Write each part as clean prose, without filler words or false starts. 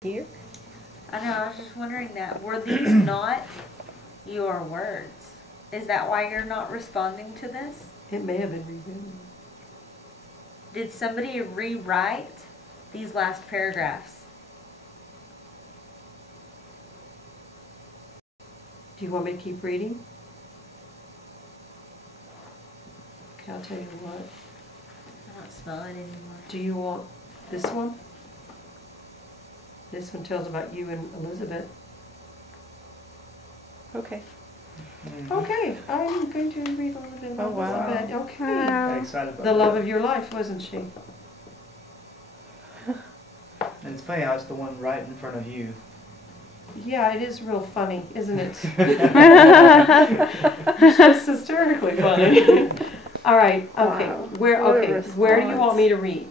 Here? I know, I was just wondering that. Were these not your words? Is that why you're not responding to this? It may have been rewritten. Did somebody rewrite these last paragraphs? Do you want me to keep reading? Okay, I'll tell you what. I don't smell it anymore. Do you want this one? This one tells about you and Elizabeth. Okay. Okay, I'm going to read a little bit about Elizabeth. Okay. Very excited about The love that. of your life, wasn't she? And it's funny how it's the one right in front of you. Yeah, it is real funny, isn't it? It's just hysterically funny. All right, okay. Wow. Where What a where do you want response. me to read?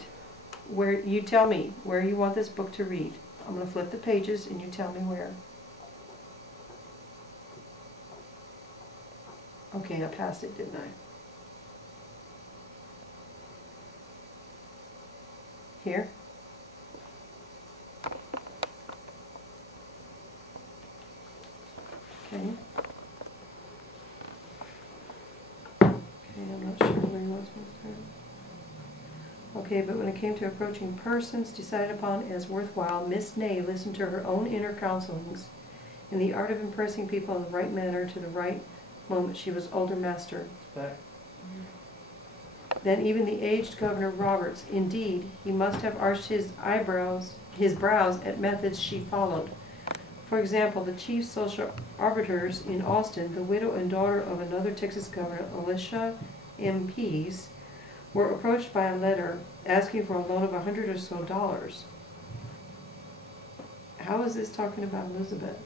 Where you tell me where you want this book to read. I'm going to flip the pages and you tell me where. Okay, I passed it, didn't I? Here? Okay. Okay, I'm not sure where you want to start. Okay, but when it came to approaching persons decided upon as worthwhile, Miss Ney listened to her own inner counselings. In the art of impressing people in the right manner to the right moment, she was older master than even the aged Governor Roberts. Indeed, he must have arched his brows at methods she followed. For example, the chief social arbiters in Austin, the widow and daughter of another Texas governor, Alicia M. Pease, were approached by a letter asking for a loan of $100 or so. How is this talking about Elizabeth?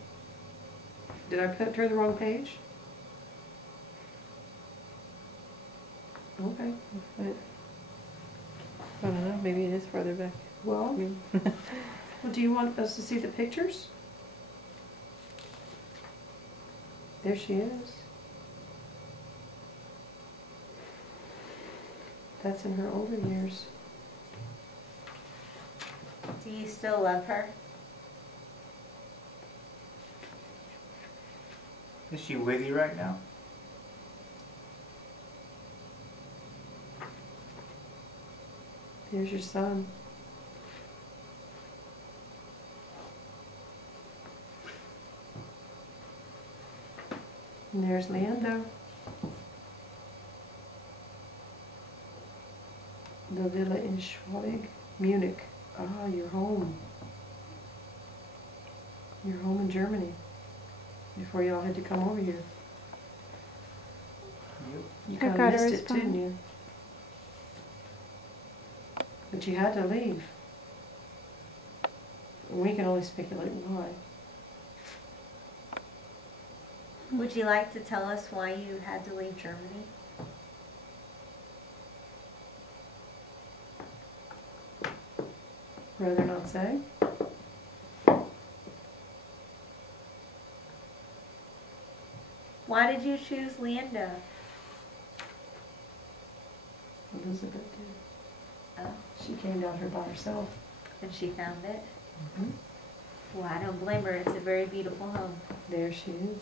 Did I turn the wrong page? Okay. I don't know, maybe it is further back. Well, well, do you want us to see the pictures? There she is. That's in her older years. Do you still love her? Is she with you right now? There's your son. And there's Liendo. The villa in Schwabig, Munich. Ah, you're home. You're home in Germany. Before y'all had to come over here. Yep. You I kind got of her missed it, response. didn't you? But you had to leave. We can only speculate why. Would you like to tell us why you had to leave Germany? Rather not say? Why did you choose Liendo? Elizabeth did. Oh, She came down here by herself. and she found it? Mm-hmm. Well, I don't blame her. It's a very beautiful home. There she is.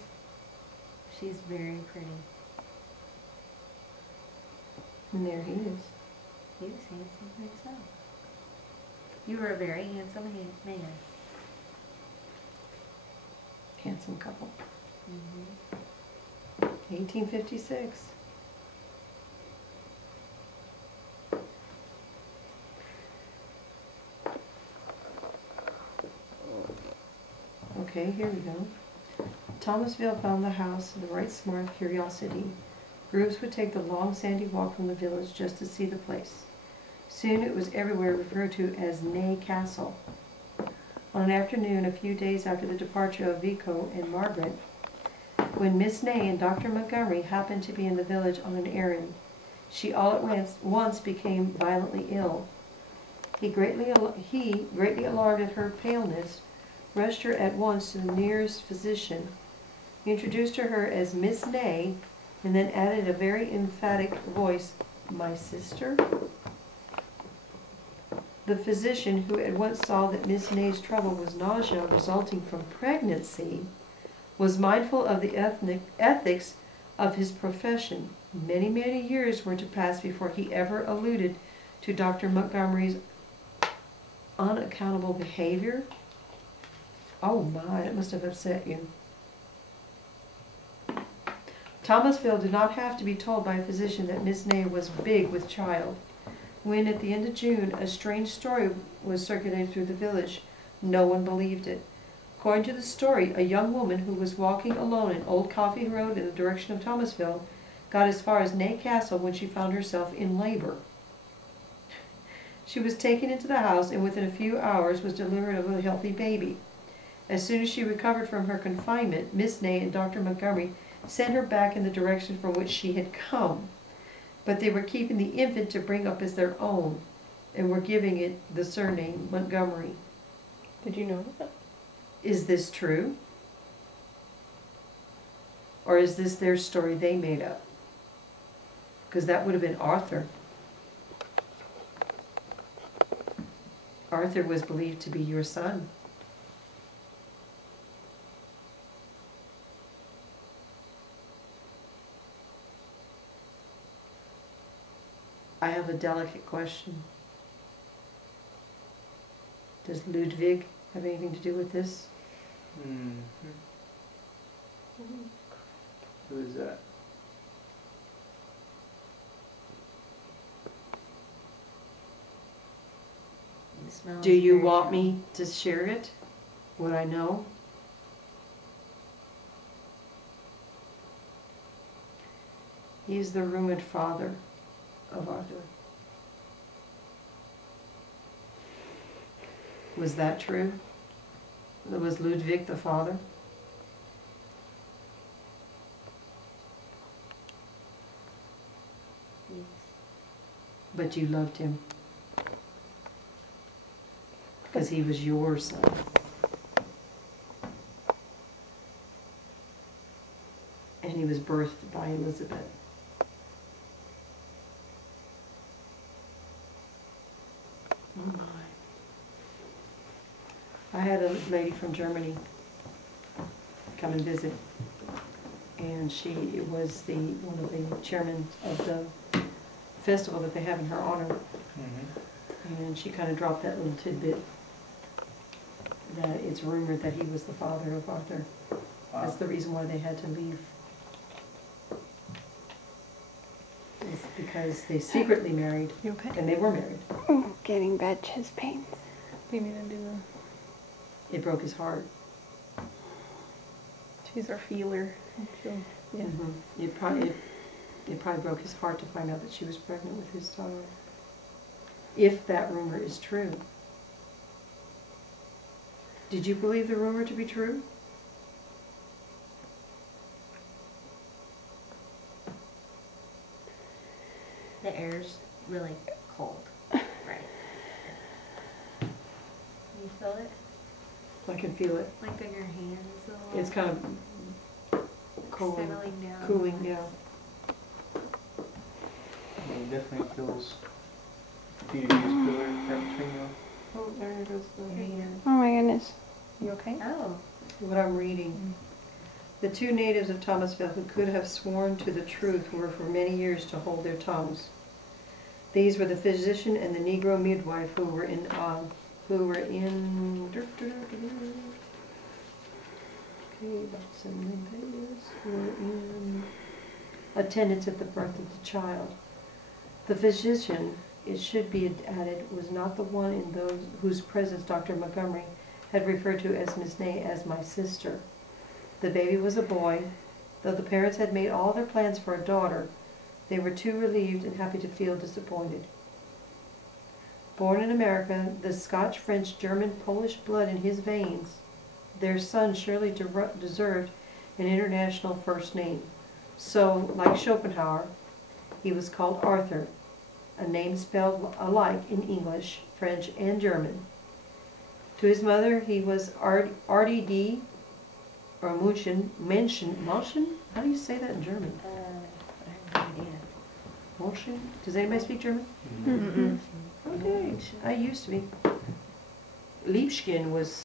She's very pretty. And there he is. He was handsome himself. You were a very handsome man. Handsome couple. Mm-hmm. 1856. Okay, here we go. Thomasville found the house the right smart curiosity. Groups would take the long sandy walk from the village just to see the place. Soon it was everywhere referred to as Ney Castle. On an afternoon a few days after the departure of Vico and Margaret, when Miss Ney and Dr. Montgomery happened to be in the village on an errand, she all at once became violently ill. He, greatly alarmed at her paleness, rushed her at once to the nearest physician, introduced to her as Miss Ney, and then added a very emphatic voice, "My sister?" The physician who at once saw that Miss Nay's trouble was nausea resulting from pregnancy was mindful of the ethics of his profession. Many, many years were to pass before he ever alluded to Dr. Montgomery's unaccountable behavior. Oh my, that must have upset you. Thomasville did not have to be told by a physician that Miss Nay was big with child. When, at the end of June, a strange story was circulated through the village, no one believed it. According to the story, a young woman who was walking alone in Old Coffee Road in the direction of Thomasville got as far as Nay Castle when she found herself in labor. She was taken into the house and within a few hours was delivered of a healthy baby. As soon as she recovered from her confinement, Miss Nay and Dr. Montgomery sent her back in the direction from which she had come. But they were keeping the infant to bring up as their own and were giving it the surname Montgomery. Did you know that? Is this true? Or is this their story they made up? Because that would have been Arthur. Arthur was believed to be your son. I have a delicate question. Does Ludwig have anything to do with this? Mm-hmm. Who is that? It smells Do you very want strong. me to share it? What I know? He's the rumored father of Arthur. Was that true? Was Ludwig the father? Yes. But you loved him. Because he was your son. And he was birthed by Elizabeth. Oh my. I had a lady from Germany come and visit. And she was one of the chairmen of the festival that they have in her honor. Mm-hmm. And she kind of dropped that little tidbit that it's rumored that he was the father of Arthur. Wow. That's the reason why they had to leave. It's because they secretly married, You okay? and they were married. Oh, getting bad chest pains. You need to do It broke his heart. she's our feeler. So, yeah. Mm-hmm. It probably broke his heart to find out that she was pregnant with his daughter. If that rumor is true. Did you believe the rumor to be true? The air's really cold. Right. You feel it? I can feel it. Like on your hands a little? It's kind of settling down. cooling down. It definitely feels few degrees cooler right between you. Oh, there goes the hand. Oh my goodness. You okay? Oh. What I'm reading. The two natives of Thomasville who could have sworn to the truth were for many years to hold their tongues. These were the physician and the Negro midwife who were in attendance at the birth of the child. The physician, it should be added, was not the one in those whose presence Dr. Montgomery had referred to as Miss Nay as my sister. The baby was a boy. Though the parents had made all their plans for a daughter, they were too relieved and happy to feel disappointed. Born in America, the Scotch, French, German, Polish blood in his veins, their son surely deserved an international first name. So, like Schopenhauer, he was called Arthur, a name spelled alike in English, French, and German. To his mother, he was RDD, or Menschen. How do you say that in German? I have no idea. Motion? Does anybody speak German? Mm-hmm. Okay, I used to be. Liebskin was